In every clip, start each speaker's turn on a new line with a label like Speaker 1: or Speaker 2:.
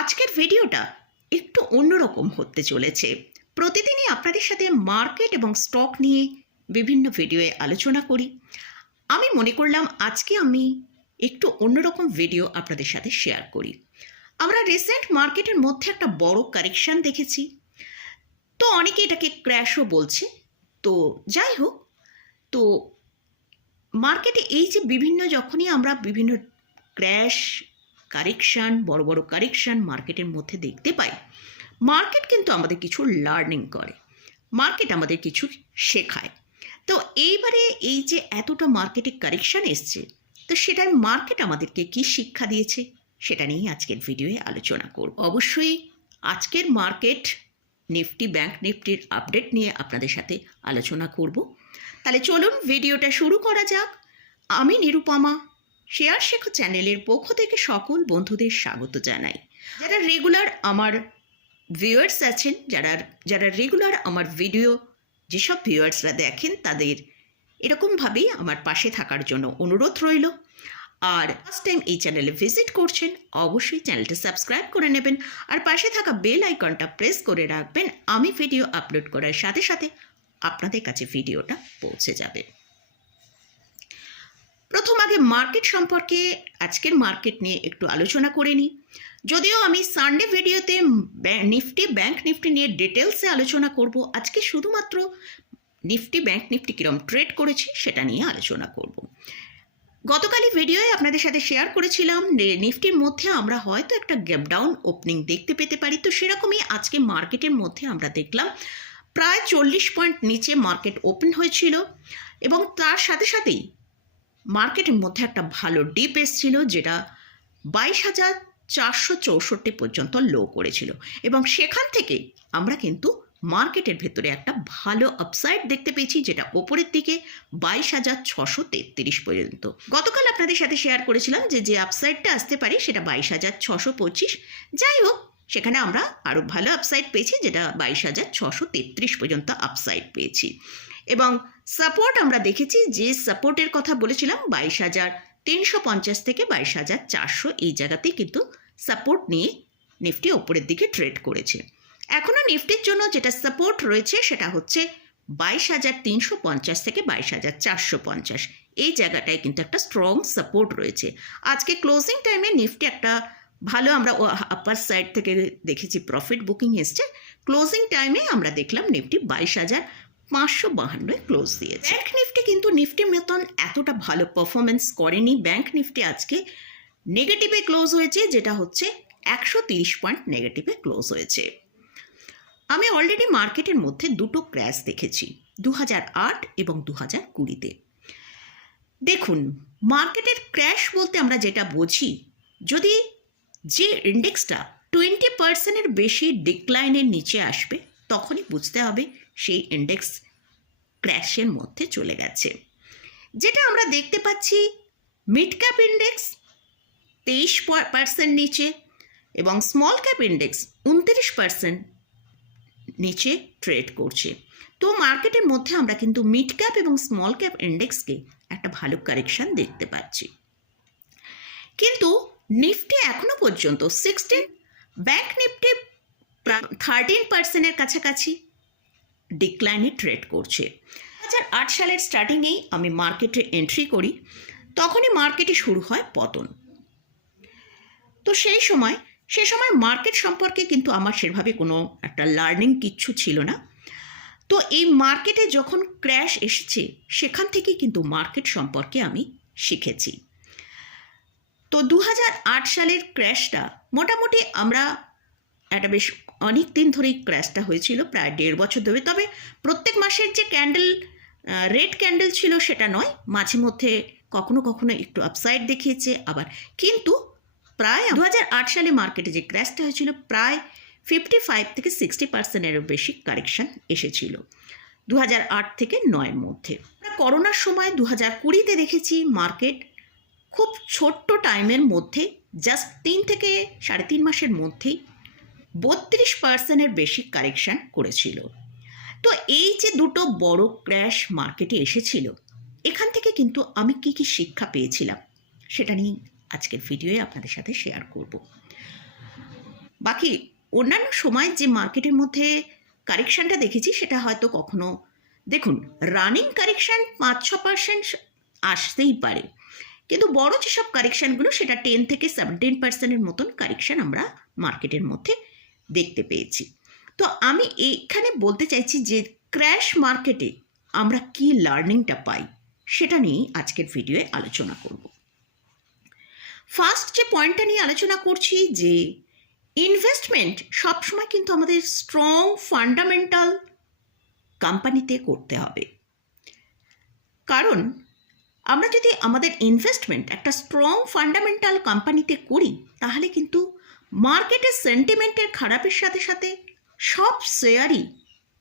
Speaker 1: আজকের ভিডিওটা একটু অন্যরকম হতে চলেছে। প্রতিদিনই আপনাদের সাথে মার্কেট এবং স্টক নিয়ে বিভিন্ন ভিডিওয়ে আলোচনা করি। আমি মনে করলাম আজকে আমি একটু অন্যরকম ভিডিও আপনাদের সাথে শেয়ার করি। আমরা রিসেন্ট মার্কেটের মধ্যে একটা বড় কারেকশন দেখেছি। তো অনেকে এটাকে ক্র্যাশও বলছে। তো যাই হোক, তো মার্কেটে এই যে বিভিন্ন যখনই আমরা বিভিন্ন ক্র্যাশ কারেকশন, বড় বড় কারেকশন মার্কেটের মধ্যে দেখতে পাই। মার্কেট কিন্তু আমাদের কিছু লার্নিং করে। মার্কেট আমাদের কিছু শেখায়। তো এইবারে এই যে এতটা মার্কেটে কারেকশন এসছে, তো সেটার মার্কেট আমাদেরকে কি শিক্ষা দিয়েছে, সেটা নিয়েই আজকের ভিডিওয়ে আলোচনা করব। অবশ্যই আজকের মার্কেট, নিফটি ব্যাংক নিফটির আপডেট নিয়ে আপনাদের সাথে আলোচনা করব। তাহলে চলুন ভিডিওটা শুরু করা যাক। আমি নিরুপমা শেয়ার শেখো চ্যানেলের পক্ষ থেকে সকল বন্ধুদের স্বাগত জানাই। যারা রেগুলার আমার ভিউয়ার্স আছেন, যারা যারা রেগুলার আমার ভিডিও যেসব ভিউয়ার্সরা দেখেন, তাদের এরকমভাবেই আমার পাশে থাকার জন্য অনুরোধ রইল। আর ফার্স্ট টাইম এই চ্যানেলে ভিজিট করছেন, অবশ্যই চ্যানেলটা সাবস্ক্রাইব করে নেবেন আর পাশে থাকা বেল আইকনটা প্রেস করে রাখবেন। আমি ভিডিও আপলোড করার সাথে সাথে আপনাদের কাছে ভিডিওটা পৌঁছে যাবে। প্রথম আগে মার্কেট সম্পর্কে আজকের মার্কেট নিয়ে একটু আলোচনা করে নিই। যদিও আমি সানডে ভিডিওতে নিফটি ব্যাংক নিফটি নিয়ে ডিটেলসে আলোচনা করব, আজকে শুধুমাত্র নিফটি ব্যাংক নিফটি কীরকম ট্রেড করেছি সেটা নিয়ে আলোচনা করব। গতকালই ভিডিওয়ে আপনাদের সাথে শেয়ার করেছিলাম নিফটির মধ্যে আমরা হয়তো একটা গ্যাপ ডাউন ওপেনিং দেখতে পেতে পারি। তো সেরকমই আজকে মার্কেটের মধ্যে আমরা দেখলাম, প্রায় চল্লিশ পয়েন্ট নিচে মার্কেট ওপেন হয়েছিল এবং তার সাথে সাথেই মার্কেটের মধ্যে একটা ভালো ডিপ এসছিল, যেটা বাইশ হাজার চারশো চৌষট্টি পর্যন্ত লো করেছিল। এবং সেখান থেকে আমরা কিন্তু মার্কেটের ভেতরে একটা ভালো আপসাইড দেখতে পেয়েছি, যেটা ওপরের দিকে বাইশ হাজার ছশো তেত্রিশ পর্যন্ত। গতকাল আপনাদের সাথে শেয়ার করেছিলাম যে যে আপসাইডটা আসতে পারে সেটা বাইশ হাজার ছশো পঁচিশ। যাই হোক, সেখানে আমরা আরও ভালো আপসাইড পেয়েছি, যেটা বাইশ হাজার ছশো তেত্রিশ পর্যন্ত আপসাইড পেয়েছি। এবং সাপোর্ট আমরা দেখেছি যে সাপোর্টের কথা বলেছিলাম বাইশ হাজার তিনশো পঞ্চাশ থেকে বাইশ হাজার চারশো। এই জায়গাতেই কিন্তু সাপোর্ট নিয়ে নিফটি ওপরের দিকে ট্রেড করেছে। এখনও নিফটির জন্য যেটা সাপোর্ট রয়েছে সেটা হচ্ছে বাইশ হাজার তিনশো পঞ্চাশ থেকে বাইশ হাজার চারশো পঞ্চাশ। এই জায়গাটায় কিন্তু একটা স্ট্রং সাপোর্ট রয়েছে। আজকে ক্লোজিং টাইমে নিফটি একটা ভালো আমরা আপার সাইড থেকে দেখেছি প্রফিট বুকিং এসছে। ক্লোজিং টাইমে আমরা দেখলাম নিফটি বাইশ হাজার পাঁচশো বাহান্নয় ক্লোজ দিয়েছে। ব্যাংক নিফটি কিন্তু নিফটির মতন এতটা ভালো পারফরমেন্স করেনি। ব্যাংক নিফটি আজকে নেগেটিভে ক্লোজ হয়েছে, যেটা হচ্ছে একশো তিরিশ পয়েন্ট নেগেটিভে ক্লোজ হয়েছে। আমি অলরেডি মার্কেটের মধ্যে দুটো ক্র্যাশ দেখেছি দু আট এবং দু হাজার কুড়িতে। দেখুন মার্কেটের ক্র্যাশ বলতে আমরা যেটা বুঝি, যদি যে ইন্ডেক্সটা টোয়েন্টি পার্সেন্টের বেশি ডিক্লাইনের নিচে আসবে, তখনই বুঝতে হবে সেই ইন্ডেক্স ক্র্যাশের মধ্যে চলে গেছে। যেটা আমরা দেখতে পাচ্ছি মিড ক্যাপ ইন্ডেক্স তেইশ পার্সেন্ট নিচে এবং স্মল ক্যাপ ইন্ডেক্স উনত্রিশ পার্সেন্ট নিচে ট্রেড করছে। তো মার্কেটের মধ্যে আমরা কিন্তু মিড ক্যাপ এবং স্মল ক্যাপ ইন্ডেক্সকে একটা ভালো কারেকশন দেখতে পাচ্ছি। কিন্তু নিফটি এখনও পর্যন্ত সিক্সটিন ব্যাংক নিফটি থার্টিন পার্সেন্টের কাছাকাছি। ডিক্লাইনে ট্রেড করছে। দু আট সালের স্টার্টিংয়েই আমি মার্কেটে এন্ট্রি করি, তখনই মার্কেটে শুরু হয় পতন। তো সেই সময়, সে সময় মার্কেট সম্পর্কে কিন্তু আমার সেভাবে কোনো একটা লার্নিং কিচ্ছু ছিল না। তো এই মার্কেটে যখন ক্র্যাশ এসেছে, সেখান থেকেই কিন্তু মার্কেট সম্পর্কে আমি শিখেছি। তো দু হাজার আট সালের ক্র্যাশটা মোটামুটি আমরা একটা বেশ অনেক দিন ধরেই ক্র্যাশটা হয়েছিল, প্রায় দেড় বছর ধরে। তবে প্রত্যেক মাসের যে ক্যান্ডেল রেড ক্যান্ডেল ছিল সেটা নয়, মাঝে মধ্যে কখনো কখনো একটু আপসাইড দেখিয়েছে আবার। কিন্তু প্রায় দু হাজার আট সালে মার্কেটে যে ক্র্যাশটা হয়েছিল, প্রায় ফিফটি ফাইভ থেকে সিক্সটি পার্সেন্টেরও বেশি কারেকশন এসেছিল দু হাজার আট থেকে নয়ের মধ্যে। করোনার সময় দু হাজার কুড়িতে দেখেছি মার্কেট খুব ছোট্ট টাইমের মধ্যে জাস্ট তিন থেকে সাড়ে তিন মাসের মধ্যেই বত্রিশ পার্সেন্টের বেশি কারেকশন করেছিল। তো এই যে দুটো বড় ক্র্যাশ মার্কেটে এসেছিল, এখান থেকে কিন্তু আমি কি কি শিক্ষা পেয়েছিলাম, সেটা নিয়ে আজকের ভিডিওয়ে আপনাদের সাথে শেয়ার করব। বাকি অন্যান্য সময় যে মার্কেটের মধ্যে কারেকশানটা দেখেছি, সেটা হয়তো কখনো, দেখুন রানিং কারেকশান পাঁচ ছ পার্সেন্ট আসতেই পারে, কিন্তু বড় যেসব কারেকশানগুলো সেটা টেন থেকে সেভেন্টিন পার্সেন্টের মতন কারেকশান আমরা মার্কেটের মধ্যে দেখতে পেয়েছি। তো আমি এখানে বলতে চাইছি যে ক্র্যাশ মার্কেটে আমরা কি লার্নিংটা পাই, সেটা নিয়েই আজকের ভিডিওয়ে আলোচনা করব। ফার্স্ট যে পয়েন্টটা নিয়ে আলোচনা করছি যে ইনভেস্টমেন্ট সবসময় কিন্তু আমাদের স্ট্রং ফান্ডামেন্টাল কোম্পানিতে করতে হবে। কারণ আমরা যদি আমাদের ইনভেস্টমেন্ট একটা স্ট্রং ফান্ডামেন্টাল কোম্পানিতে করি, তাহলে কিন্তু মার্কেটের সেন্টিমেন্টের খারাপের সাথে সাথে সব শেয়ারই,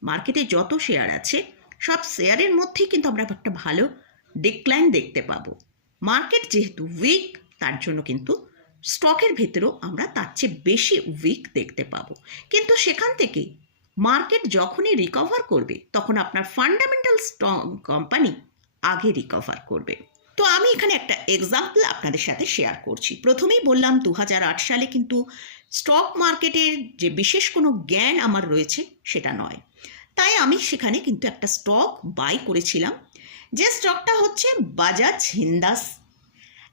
Speaker 1: মার্কেটে যত শেয়ার আছে, সব শেয়ারের মধ্যেই কিন্তু আমরা একটা ভালো ডিক্লাইন দেখতে পাবো। মার্কেট যেহেতু উইক তার জন্য কিন্তু স্টকের ভেতরেও আমরা তার চেয়ে বেশি উইক দেখতে পাবো। কিন্তু সেখান থেকে মার্কেট যখনই রিকভার করবে, তখন আপনার ফান্ডামেন্টাল স্ট্রং কোম্পানি আগে রিকভার করবে। তো আমি এখানে একটা এক্সাম্পল আপনাদের সাথে শেয়ার করছি। প্রথমেই বললাম দু হাজার আট সালে কিন্তু স্টক মার্কেটের যে বিশেষ কোনো জ্ঞান আমার রয়েছে সেটা নয়। তাই আমি সেখানে কিন্তু একটা স্টক বাই করেছিলাম। যে স্টকটা হচ্ছে বাজাজ হিন্দাস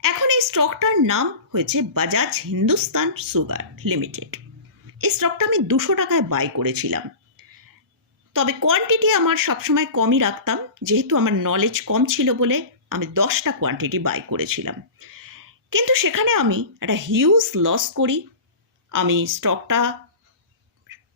Speaker 1: এখন এই স্টকটার নাম হয়েছে বাজাজ হিন্দুস্তান সুগার লিমিটেড এই স্টকটা আমি দুশো টাকায় বাই করেছিলাম। তবে কোয়ান্টিটি আমার সবসময় কমই রাখতাম। যেহেতু আমার নলেজ কম ছিল বলে আমি দশটা কোয়ান্টিটি বাই করেছিলাম। কিন্তু সেখানে আমি একটা হিউজ লস করি। আমি স্টকটা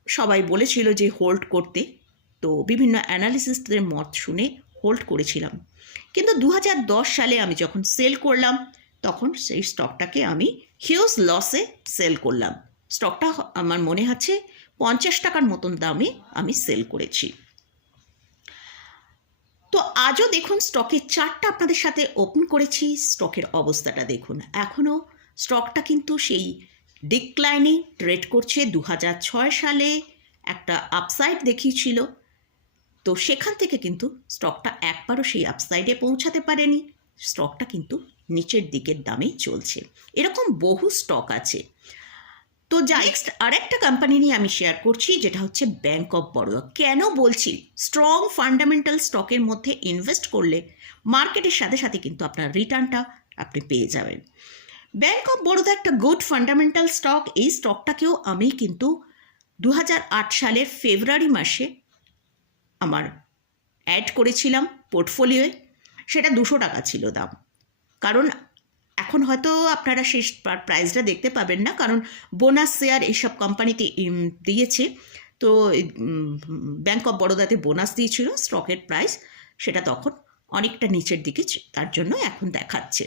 Speaker 1: সবাই বলেছিল যে হোল্ড করতে। তো বিভিন্ন অ্যানালিসিসদের মত শুনে হোল্ড করেছিলাম। কিন্তু দু হাজার দশ সালে আমি যখন সেল করলাম, তখন সেই স্টকটাকে আমি হিউজ লসে সেল করলাম। স্টকটা আমার মনে আছে পঞ্চাশ টাকার মতন দামে আমি সেল করেছি। তো আজও দেখুন স্টকের চারটা আপনাদের সাথে ওপেন করেছি, স্টকের অবস্থাটা দেখুন। এখনও স্টকটা কিন্তু সেই ডিক্লাইনে ট্রেড করছে দু হাজার ছয় সালে, একটা আপসাইড দেখিয়েছিল। তো সেখান থেকে কিন্তু স্টকটা একবারও সেই আপসাইডে পৌঁছাতে পারেনি, স্টকটা কিন্তু নিচের দিকের দামেই চলছে। এরকম বহু স্টক আছে তো নেক্সট আরেকটা কোম্পানি নিয়ে আমি শেয়ার করছি, যেটা হচ্ছে ব্যাংক অফ বরোদা কেন বলছি? স্ট্রং ফান্ডামেন্টাল স্টকের মধ্যে ইনভেস্ট করলে মার্কেটের সাথে সাথে কিন্তু আপনার রিটার্নটা আপনি পেয়ে যাবেন। ব্যাংক অফ বরোদা একটা গুড ফান্ডামেন্টাল স্টক এই স্টকটাকেও আমি কিন্তু দু হাজার আট সালের ফেব্রুয়ারি মাসে আমার অ্যাড করেছিলাম পোর্টফোলিওয়ে সেটা দুশো টাকা ছিল দাম। কারণ এখন হয়তো আপনারা শেষ প্রাইসটা দেখতে পাবেন না, কারণ বোনাস শেয়ার এইসব কোম্পানিতে দিয়েছে। তো ব্যাংক অফ বরোদাতে বোনাস দিয়েছিল স্টকের প্রাইস সেটা তখন অনেকটা নিচের দিকে তার জন্য এখন দেখাচ্ছে।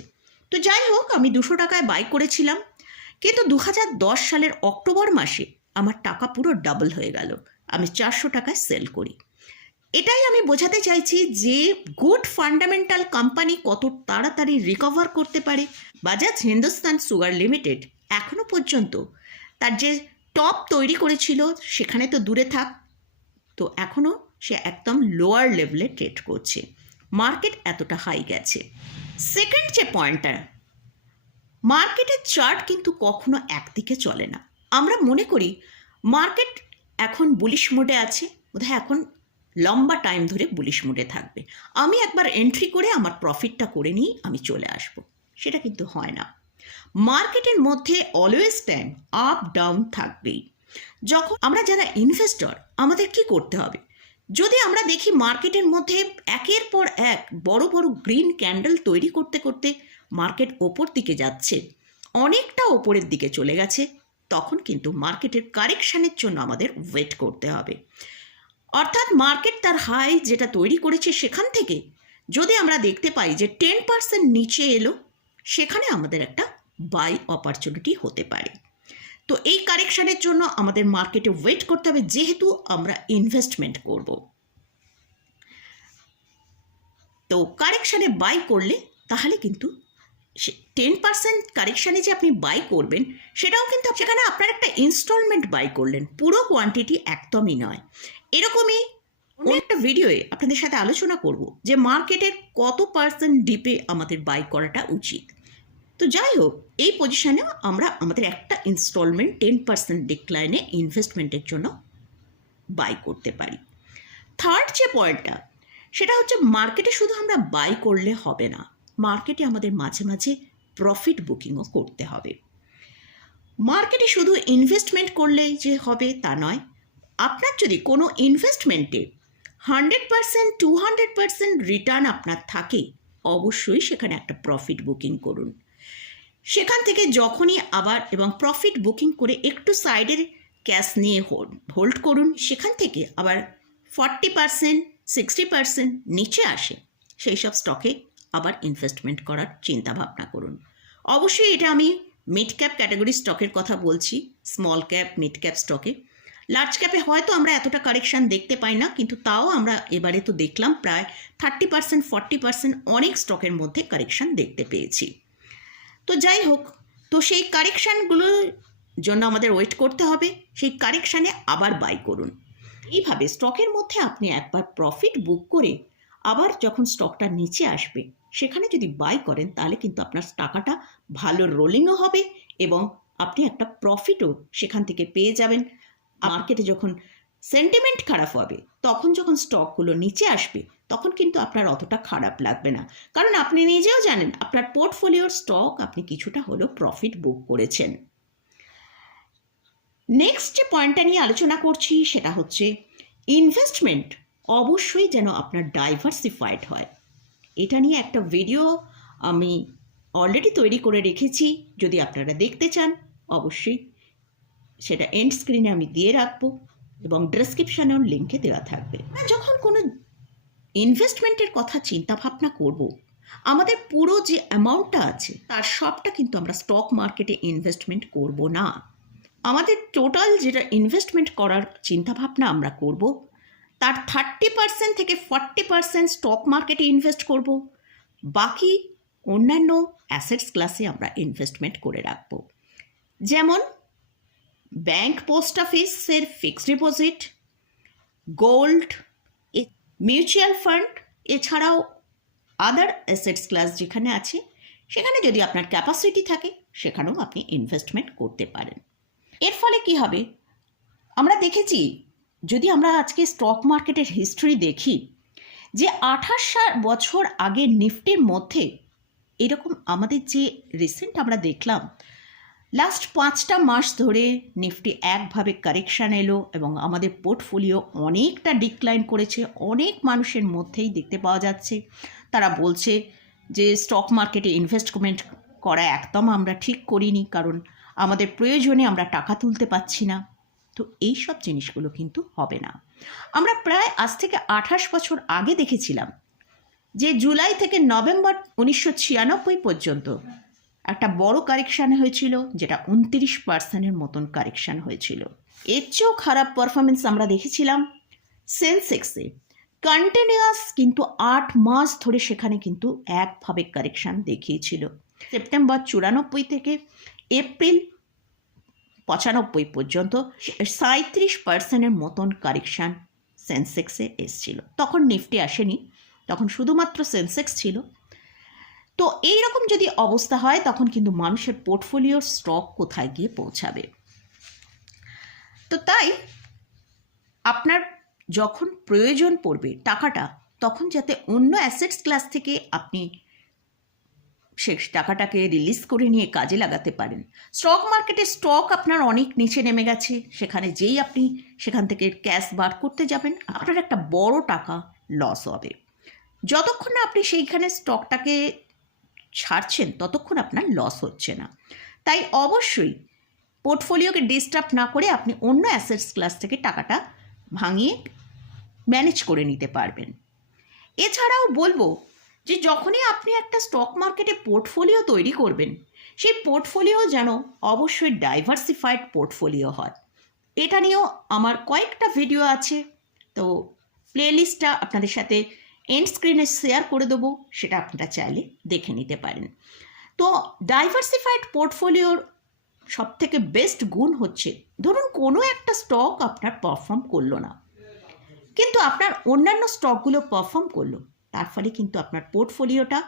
Speaker 1: তো যাই হোক, আমি দুশো টাকায় বাই করেছিলাম, কিন্তু দু হাজার দশ সালের অক্টোবর মাসে আমার টাকা পুরো ডাবল হয়ে গেল। আমি চারশো টাকায় সেল করি। এটাই আমি বোঝাতে চাইছি যে গুড ফান্ডামেন্টাল কোম্পানি কত তাড়াতাড়ি রিকভার করতে পারে। বাজাজ হিন্দুস্তান সুগার লিমিটেড এখনও পর্যন্ত তার যে টপ তৈরি করেছিল সেখানে তো দূরে থাক। তো এখনও সে একদম লোয়ার লেভেলে ট্রেড করছে। মার্কেট এতটা হাই গেছে। সেকেন্ড যে পয়েন্টটা মার্কেটের চার্ট কিন্তু কখনো একদিকে চলে না। আমরা মনে করি মার্কেট এখন বুলিশ মোডে আছে। বোধহয় এখন লম্বা টাইম ধরে বুলিশ মুডে থাকবে। আমি একবার এন্ট্রি করে আমার প্রফিটটা করে নিই, আমি চলে আসব। সেটা কিন্তু হয় না। মার্কেটের মধ্যে অলওয়েজ টাইম আপ ডাউন থাকবেই। যখন আমরা যারা ইনভেস্টর আমাদের কি করতে হবে? যদি আমরা দেখি মার্কেটের মধ্যে একের পর এক বড় বড় গ্রিন ক্যান্ডেল তৈরি করতে করতে মার্কেট ওপর দিকে যাচ্ছে, অনেকটা ওপরের দিকে চলে গেছে, তখন কিন্তু মার্কেটের কারেকশানের জন্য আমাদের ওয়েট করতে হবে। অর্থাৎ মার্কেট তার হাই যেটা তৈরি করেছে সেখান থেকে যদি আমরা দেখতে পাই যে টেন পার্সেন্ট নিচে এলো, সেখানে আমাদের একটা বাই অপরচুনিটি হতে পারে। তো এই কারেকশানের জন্য আমাদের মার্কেটে ওয়েট করতে হবে, যেহেতু আমরা ইনভেস্টমেন্ট করব। তো কারেকশানে বাই করলে তাহলে কিন্তু সে টেন পার্সেন্ট কারেকশানে যে আপনি বাই করবেন, সেটাও কিন্তু সেখানে আপনার একটা ইনস্টলমেন্ট বাই করলেন। পুরো কোয়ান্টিটি একদমই নয়। এরকমই অন্য একটা ভিডিওয়ে আপনাদের সাথে আলোচনা করব যে মার্কেটের কত পার্সেন্ট ডিপে আমাদের বাই করাটা উচিত। তো যাই হোক এই পজিশনে আমরা আমাদের একটা ইনস্টলমেন্ট টেন পার্সেন্ট ডিক্লাইনে ইনভেস্টমেন্টের জন্য বাই করতে পারি। থার্ড যে পয়েন্টটা সেটা হচ্ছে মার্কেটে শুধু আমরা বাই করলে হবে না মার্কেটে আমাদের মাঝে মাঝে প্রফিট বুকিংও করতে হবে। মার্কেটে শুধু ইনভেস্টমেন্ট করলেই যে হবে তা নয় আপনার যদি কোনো ইনভেস্টমেন্টে hundred percent two hundred percent return আপনার থাকে, অবশ্যই সেখানে একটা প্রফিট বুকিং করুন। সেখান থেকে যখনই আবার এবং প্রফিট বুকিং করে একটু সাইডের ক্যাশ নিয়ে হোল্ড করুন, সেখান থেকে আবার ফর্টি পার্সেন্ট সিক্সটি পার্সেন্ট নিচে আসে, সেই সব স্টকে আবার ইনভেস্টমেন্ট করার চিন্তা ভাবনা করুন। অবশ্যই এটা আমি মিড ক্যাপ ক্যাটাগরি স্টকের কথা বলছি স্মল ক্যাপ মিড ক্যাপ স্টকে লার্জ ক্যাপে হয়তো আমরা এতটা কারেকশান দেখতে পাই না, কিন্তু তাও আমরা এবারে তো দেখলাম প্রায় থার্টি পার্সেন্ট ফর্টি পার্সেন্ট অনেক স্টকের মধ্যে কারেকশান দেখতে পেয়েছি। তো যাই হোক, তো সেই কারেকশানগুলোর জন্য আমাদের ওয়েট করতে হবে, সেই কারেকশানে আবার বাই করুন। এইভাবে স্টকের মধ্যে আপনি একবার প্রফিট বুক করে আবার যখন স্টকটা নিচে আসবে, সেখানে যদি বাই করেন, তাহলে কিন্তু আপনার টাকাটা ভালো রোলিংও হবে এবং আপনি একটা প্রফিটও সেখান থেকে পেয়ে যাবেন। মার্কেটে যখন সেন্টিমেন্ট খারাপ হবে, তখন যখন স্টকগুলো নিচে আসবে, তখন কিন্তু আপনার অতটা খারাপ লাগবে না। কারণ আপনি নিজেও জানেন, আপনার পোর্টফোলিওর স্টক আপনি কিছুটা হলেও প্রফিট বুক করেছেন। নেক্সট যে পয়েন্টটা নিয়ে আলোচনা করছি, সেটা হচ্ছে ইনভেস্টমেন্ট অবশ্যই যেন আপনার ডাইভার্সিফাইড হয়। এটা নিয়ে একটা ভিডিও আমি অলরেডি তৈরি করে রেখেছি। যদি আপনারা দেখতে চান, অবশ্যই সেটা এন্ড স্ক্রিনে আমি দিয়ে রাখব এবং ডেসক্রিপশানেও লিঙ্কে দেওয়া থাকবে। যখন কোনো ইনভেস্টমেন্টের কথা চিন্তা ভাবনা করব, আমাদের পুরো যে অ্যামাউন্টটা আছে, তার সবটা কিন্তু আমরা স্টক মার্কেটে ইনভেস্টমেন্ট করব না। আমাদের টোটাল যেটা ইনভেস্টমেন্ট করার চিন্তাভাবনা আমরা করব, তার থার্টি পার্সেন্ট থেকে ফর্টি পার্সেন্ট স্টক মার্কেটে ইনভেস্ট করব, বাকি অন্যান্য অ্যাসেটস ক্লাসে আমরা ইনভেস্টমেন্ট করে রাখব। যেমন ব্যাংক পোস্ট অফিসের fixed deposit gold mutual fund এছাড়াও আদার অ্যাসেটস ক্লাস যেখানে আছে, সেখানে যদি আপনার ক্যাপাসিটি থাকে, সেখানেও আপনি ইনভেস্টমেন্ট করতে পারেন। এর ফলে কি হবে? আমরা দেখেছি, যদি আমরা আজকে স্টক মার্কেটের হিস্ট্রি দেখি, যে আঠাশ বছর আগে নিফটির মধ্যে, এরকম আমাদের যে রিসেন্ট আমরা দেখলাম লাস্ট পাঁচটা মাস ধরে নিফটি একভাবে কারেকশান এলো এবং আমাদের পোর্টফোলিও অনেকটা ডিক্লাইন করেছে। অনেক মানুষের মধ্যেই দেখতে পাওয়া যাচ্ছে। তারা বলছে যে স্টক মার্কেটে ইনভেস্টমেন্ট করা একদম আমরা ঠিক করিনি কারণ আমাদের প্রয়োজনে আমরা টাকা তুলতে পাচ্ছি না। তো এই সব জিনিসগুলো কিন্তু হবে না। আমরা প্রায় আজ থেকে আঠাশ বছর আগে দেখেছিলাম যে জুলাই থেকে নভেম্বর উনিশশো ছিয়ানব্বই পর্যন্ত একটা বড় কারেকশান হয়েছিল, যেটা উনত্রিশ পার্সেন্টের মতন কারেকশান হয়েছিল। এর চেয়েও খারাপ পারফরমেন্স আমরা দেখেছিলাম সেন্সেক্সে কন্টিনিউয়াস কিন্তু আট মাস ধরে সেখানে কিন্তু একভাবে কারেকশান দেখিয়েছিল। সেপ্টেম্বর চুরানব্বই থেকে এপ্রিল পঁচানব্বই পর্যন্ত সাঁত্রিশ পার্সেন্টের মতন কারেকশান সেন্সেক্সে এসছিল। তখন নিফটি আসেনি, তখন শুধুমাত্র সেন্সেক্স ছিল। তো এই রকম যদি অবস্থা হয়, তখন কিন্তু মানুষের পোর্টফোলিওর স্টক কোথায় গিয়ে পৌঁছাবে? তো তাই আপনার যখন প্রয়োজন পড়বে টাকাটা, তখন যাতে অন্য অ্যাসেটস ক্লাস থেকে আপনি সে টাকাটাকে রিলিজ করে নিয়ে কাজে লাগাতে পারেন। স্টক মার্কেটে স্টক আপনার অনেক নিচে নেমে গেছে। সেখানে যেই আপনি সেখান থেকে ক্যাশ বার করতে যাবেন, আপনার একটা বড় টাকা লস হবে। যতক্ষণ না আপনি সেইখানে স্টকটাকে ছাড়ছেন, ততক্ষণ আপনার লস হচ্ছে না। তাই অবশ্যই পোর্টফোলিওকে ডিস্টার্ব না করে আপনি অন্য অ্যাসেটস ক্লাস থেকে টাকাটা ভাঙিয়ে ম্যানেজ করে নিতে পারবেন। এছাড়াও বলব যে যখনই আপনি একটা স্টক মার্কেটে পোর্টফোলিও তৈরি করবেন, সেই পোর্টফোলিও যেন অবশ্যই ডাইভার্সিফাইড পোর্টফোলিও হয়। এটা নিয়েও আমার কয়েকটা ভিডিও আছে। তো প্লেলিস্টটা আপনাদের সাথে এন্ড স্ক্রিনে শেয়ার করে দেবো, সেটা আপনারা চাইলে দেখে নিতে পারেন। তো ডাইভার্সিফাইড পোর্টফোলিওর সব থেকে বেস্ট গুণ হচ্ছে, ধরুন কোনো একটা স্টক আপনার পারফর্ম করল না, কিন্তু আপনার অন্যান্য স্টকগুলো পারফর্ম করল, তার ফলে কিন্তু আপনার পোর্টফোলিওটা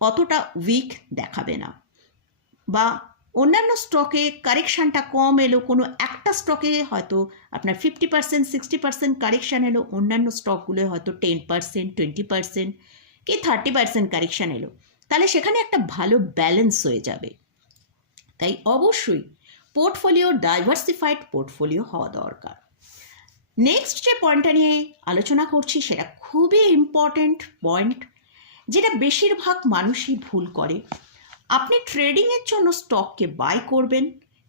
Speaker 1: অতটা উইক দেখাবে না, বা অন্যান্য স্টকে কারেকশানটা কম এলো, কোনো একটা স্টকে হয়তো আপনার fifty percent sixty percent correction এলো, অন্যান্য স্টকগুলো হয়তো টেন পার্সেন্ট টোয়েন্টি পার্সেন্ট কি থার্টি পার্সেন্ট কারেকশান এলো। তাহলে সেখানে একটা ভালো ব্যালেন্স হয়ে যাবে। তাই অবশ্যই পোর্টফোলিও ডাইভার্সিফাইড পোর্টফোলিও হওয়া দরকার। নেক্সট যে পয়েন্টটা নিয়ে আলোচনা করছি, সেটা খুবই ইম্পর্ট্যান্ট পয়েন্ট যেটা বেশিরভাগ মানুষই ভুল করে। আপনি ট্রেডিংয়ের জন্য স্টককে বাই করবেন,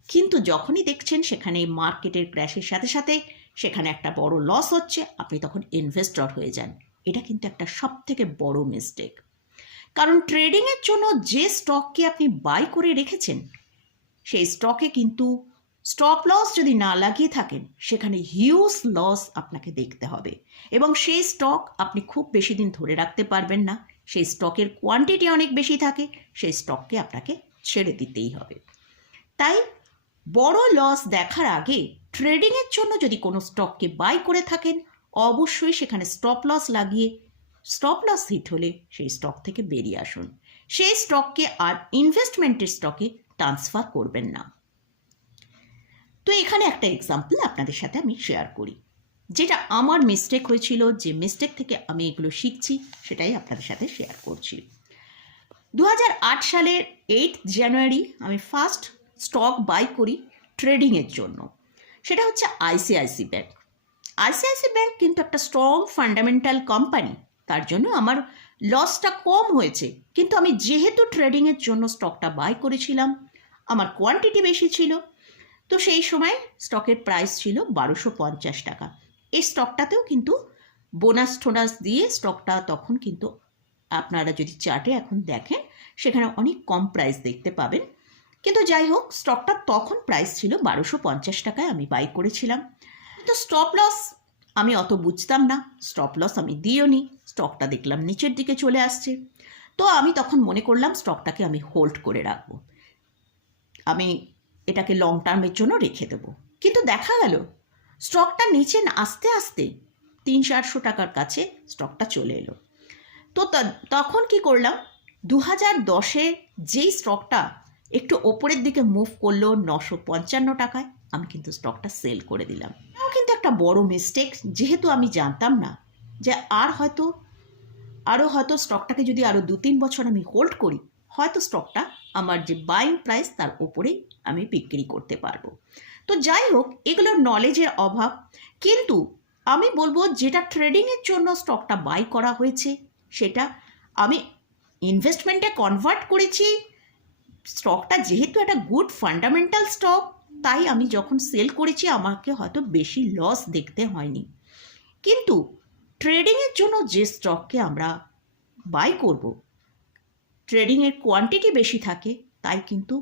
Speaker 1: কিন্তু যখনই দেখছেন সেখানে মার্কেটের ক্র্যাশের সাথে সাথে সেখানে একটা বড় লস হচ্ছে, আপনি তখন ইনভেস্টর হয়ে যান। এটা কিন্তু একটা সব থেকে বড় মিস্টেক কারণ ট্রেডিংয়ের জন্য যে স্টককে আপনি বাই করে রেখেছেন, সেই স্টকে কিন্তু স্টপ লস যদি না লাগিয়ে থাকেন, সেখানে হিউজ লস আপনাকে দেখতে হবে। এবং সেই স্টক আপনি খুব বেশি দিন ধরে রাখতে পারবেন না। সেই স্টকের কোয়ান্টিটি অনেক বেশি থাকে, সেই স্টককে আপনাকে ছেড়ে দিতেই হবে। তাই বড় লস দেখার আগে ট্রেডিংয়ের জন্য যদি কোনো স্টককে বাই করে থাকেন, অবশ্যই সেখানে স্টপ লস লাগিয়ে স্টপ লস হিট হলে সেই স্টক থেকে বেরিয়ে আসুন। সেই স্টককে আর ইনভেস্টমেন্টের স্টকে ট্রান্সফার করবেন না। তো এখানে একটা এক্সাম্পল আপনাদের সাথে আমি শেয়ার করি। যেটা আমার মিস্টেক হয়েছিল, যে মিস্টেক থেকে আমি এগুলো শিখছি, সেটাই আপনাদের সাথে শেয়ার করছি। দু হাজার আট সালের এইট জানুয়ারি আমি ফার্স্ট স্টক বাই করি ট্রেডিংয়ের জন্য। সেটা হচ্ছে আইসিআইসি ব্যাংক আইসিআইসি ব্যাংক কিন্তু একটা স্ট্রং ফান্ডামেন্টাল কোম্পানি তার জন্য আমার লসটা কম হয়েছে। কিন্তু আমি যেহেতু ট্রেডিংয়ের জন্য স্টকটা বাই করেছিলাম, আমার কোয়ান্টিটি বেশি ছিল, তো সেই সময় স্টকের প্রাইস ছিল বারোশো পঞ্চাশ টাকা। এই স্টকটাতেও কিন্তু বোনাস টোনাস দিয়ে স্টকটা তখন কিন্তু আপনারা যদি চার্টে এখন দেখেন, সেখানে অনেক কম প্রাইস দেখতে পাবেন। কিন্তু যাই হোক স্টকটা তখন প্রাইস ছিল বারোশো পঞ্চাশ টাকায় আমি বাই করেছিলাম। তো স্টপ লস আমি অত বুঝতাম না। স্টপ লস আমি দিও নি স্টকটা দেখলাম নিচের দিকে চলে আসছে। তো আমি তখন মনে করলাম স্টকটাকে আমি হোল্ড করে রাখব। আমি এটাকে লং টার্মের জন্য রেখে দেবো। কিন্তু দেখা গেল স্টকটা নিচে আস্তে আস্তে তিন চারশো টাকার কাছে স্টকটা চলে এলো। তো তখন কি করলাম? দু হাজার দশে যেই স্টকটা একটু ওপরের দিকে মুভ করল নশো পঞ্চান্ন টাকায়, আমি কিন্তু স্টকটা সেল করে দিলাম। কিন্তু একটা বড় মিস্টেক যেহেতু আমি জানতাম না যে আর হয়তো আরও হয়তো স্টকটাকে যদি আরও দু তিন বছর আমি হোল্ড করি, হয়তো স্টকটা আমার যে বাইং প্রাইস তার ওপরেই আমি বিক্রি করতে পারব। তো যাই হোক এগুলোর নলেজের অভাব। কিন্তু আমি বলব যেটা ট্রেডিংয়ের জন্য স্টকটা বাই করা হয়েছে, সেটা আমি ইনভেস্টমেন্টে কনভার্ট করেছি। স্টকটা যেহেতু একটা গুড ফান্ডামেন্টাল স্টক তাই আমি যখন সেল করেছি, আমাকে হয়তো বেশি লস দেখতে হয়নি। কিন্তু ট্রেডিংয়ের জন্য যে স্টককে আমরা বাই করব ট্রেডিংয়ের কোয়ান্টিটি বেশি থাকে, তাই কিন্তু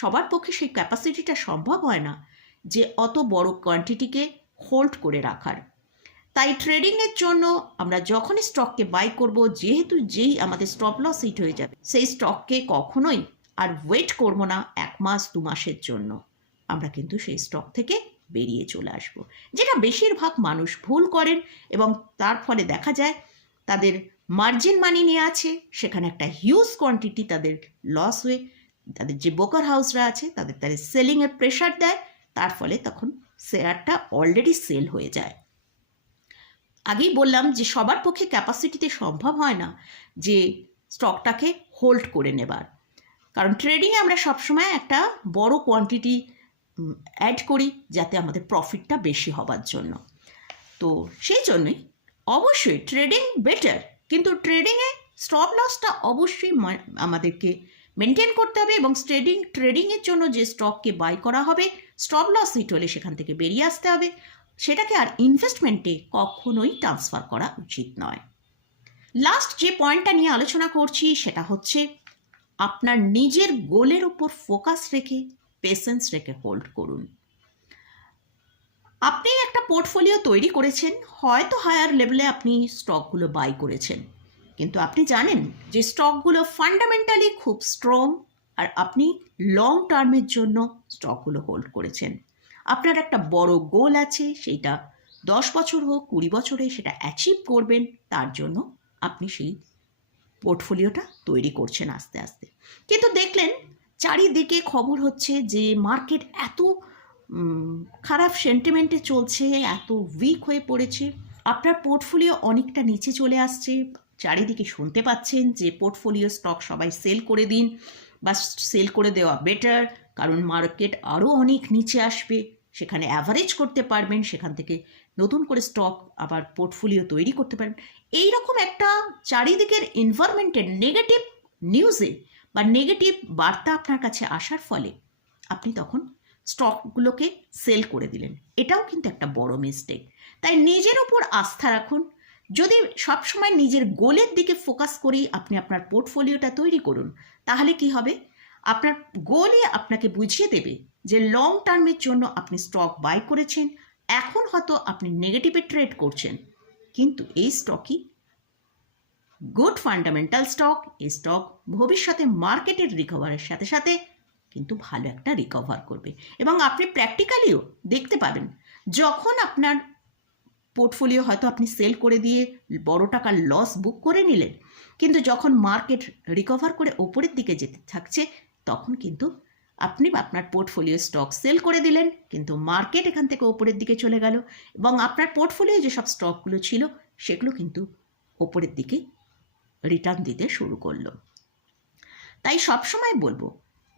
Speaker 1: সবার পক্ষে সেই ক্যাপাসিটিটা সম্ভব হয় না যে অত বড় কোয়ান্টিটিকে হোল্ড করে রাখার। তাই ট্রেডিংয়ের জন্য আমরা যখনই স্টককে বাই করব, যেহেতু যেই আমাদের স্টপ লস হিট হয়ে যাবে, সেই স্টককে কখনোই আর ওয়েট করব না এক মাস, দু মাসের জন্য। আমরা কিন্তু সেই স্টক থেকে বেরিয়ে চলে আসব, যেটা বেশিরভাগ মানুষ ভুল করেন এবং তার ফলে দেখা যায় তাদের মার্জিন মানি নিয়ে আছে, সেখানে একটা হিউজ কোয়ান্টিটি তাদের লস হয়ে তাদের যে ব্রোকার হাউসরা আছে, তাদের তাদের সেলিংয়ের প্রেশার দেয়, তার ফলে তখন শেয়ারটা অলরেডি সেল হয়ে যায়। আগেই বললাম যে সবার পক্ষে ক্যাপাসিটিতে সম্ভব হয় না যে স্টকটাকে হোল্ড করে নেবার। কারণ ট্রেডিংয়ে আমরা সবসময় একটা বড় কোয়ান্টিটি অ্যাড করি যাতে আমাদের প্রফিটটা বেশি হবার জন্য। তো সেই জন্যই অবশ্যই ট্রেডিং বেটার কিন্তু ট্রেডিংয়ে স্টপ লসটা অবশ্যই আমাদেরকে মেনটেন করতে হবে এবং ট্রেডিং ট্রেডিংয়ের জন্য যে স্টককে বাই করা হবে স্টপ লস হিট হলে সেখান থেকে বেরিয়ে আসতে হবে। সেটাকে আর ইনভেস্টমেন্টে কখনোই ট্রান্সফার করা উচিত নয়। লাস্ট যে পয়েন্টটা নিয়ে আলোচনা করছি, সেটা হচ্ছে আপনার নিজের গোলের উপর ফোকাস রেখে পেশেন্স রেখে হোল্ড করুন। আপনি একটা পোর্টফোলিও তৈরি করেছেন, হয়তো হায়ার লেভেলে আপনি স্টকগুলো বাই করেছেন। কিন্তু আপনি জানেন যে স্টকগুলো ফান্ডামেন্টালি খুব স্ট্রং আর আপনি লং টার্মের জন্য স্টকগুলো হোল্ড করেছেন। আপনার একটা বড় গোল আছে, সেইটা দশ বছর হোক, কুড়ি বছরে সেটা অ্যাচিভ করবেন, তার জন্য আপনি সেই পোর্টফোলিওটা তৈরি করছেন আস্তে আস্তে। কিন্তু দেখলেন, চারিদিকে খবর হচ্ছে যে মার্কেট এত খারাপ সেন্টিমেন্টে চলছে, এত উইক হয়ে পড়েছে। আপনার পোর্টফোলিও অনেকটা নিচে চলে আসছে চারিদিকে শুনতে পাচ্ছেন যে পোর্টফোলিও স্টক সবাই সেল করে দিন বা সেল করে দেওয়া বেটার কারণ মার্কেট আরও অনেক নিচে আসবে। সেখানে অ্যাভারেজ করতে পারবেন, সেখান থেকে নতুন করে স্টক আবার পোর্টফোলিও তৈরি করতে পারবেন। এই রকম একটা চারিদিকের এনভায়রনমেন্টের নেগেটিভ নিউজে বা নেগেটিভ বার্তা আপনার কাছে আসার ফলে আপনি তখন স্টকগুলোকে সেল করে দিলেন। এটাও কিন্তু একটা বড় মিস্টেক তাই নিজের উপর আস্থা রাখুন যদি সবসময় নিজের গোলের দিকে ফোকাস করেই আপনি আপনার পোর্টফোলিওটা তৈরি করুন, তাহলে কি হবে? আপনার গোলই আপনাকে বুঝিয়ে দেবে যে লং টার্মের জন্য আপনি স্টক বাই করেছেন, এখন হয়তো আপনি নেগেটিভে ট্রেড করছেন। কিন্তু এই স্টকই গুড ফান্ডামেন্টাল স্টক এই স্টক ভবিষ্যতে মার্কেটের রিকভারের সাথে সাথে কিন্তু ভালো একটা রিকভার করবে। এবং আপনি প্র্যাকটিক্যালিও দেখতে পাবেন, যখন আপনার পোর্টফোলিও হয়তো আপনি সেল করে দিয়ে বড় টাকার লস বুক করে নিলেন। কিন্তু যখন মার্কেট রিকভার করে ওপরের দিকে যেতে থাকছে, তখন কিন্তু আপনি আপনার পোর্টফোলিও স্টক সেল করে দিলেন, কিন্তু মার্কেট এখান থেকে ওপরের দিকে চলে গেল এবং আপনার পোর্টফোলিও যেসব স্টকগুলো ছিল, সেগুলো কিন্তু ওপরের দিকে রিটার্ন দিতে শুরু করল। তাই সবসময় বলব,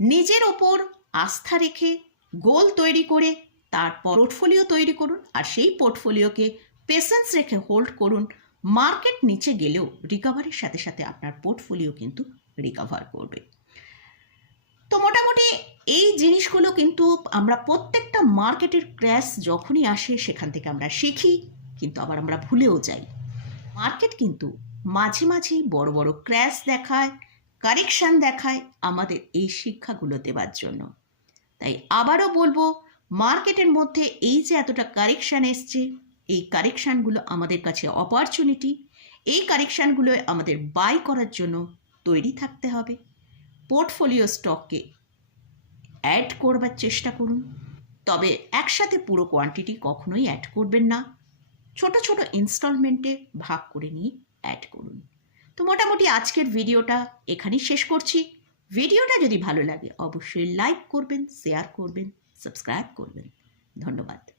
Speaker 1: নিজের ওপর আস্থা রেখে গোল তৈরি করে তারপর পোর্টফোলিও তৈরি করুন আর সেই পোর্টফোলিওকে পেশেন্স রেখে হোল্ড করুন। মার্কেট নিচে গেলেও রিকভারির সাথে সাথে আপনার পোর্টফোলিও কিন্তু রিকভার করবে। তো মোটামুটি এই জিনিসগুলো কিন্তু আমরা প্রত্যেকটা মার্কেটের ক্র্যাশ যখনই আসে সেখান থেকে আমরা শিখি, কিন্তু আবার আমরা ভুলেও যাই। মার্কেট কিন্তু মাঝে মাঝেই বড় বড় ক্র্যাশ দেখায় কারেকশান দেখায় আমাদের এই শিক্ষাগুলো দেওয়ার জন্য। তাই আবারও বলব মার্কেটের মধ্যে এই যে এতটা কারেকশান এসছে, এই কারেকশানগুলো আমাদের কাছে অপরচুনিটি এই কারেকশানগুলো আমাদের বাই করার জন্য তৈরি থাকতে হবে। পোর্টফোলিও স্টককে অ্যাড করবার চেষ্টা করুন। তবে একসাথে পুরো কোয়ান্টিটি কখনোই অ্যাড করবেন না। ছোট ছোট ইনস্টলমেন্টে ভাগ করে নিয়ে অ্যাড করুন। তো মোটামুটি আজকের ভিডিওটা এখানেই শেষ করছি। ভিডিওটা যদি ভালো লাগে, অবশ্যই লাইক করবেন শেয়ার করবেন। সাবস্ক্রাইব করবেন ধন্যবাদ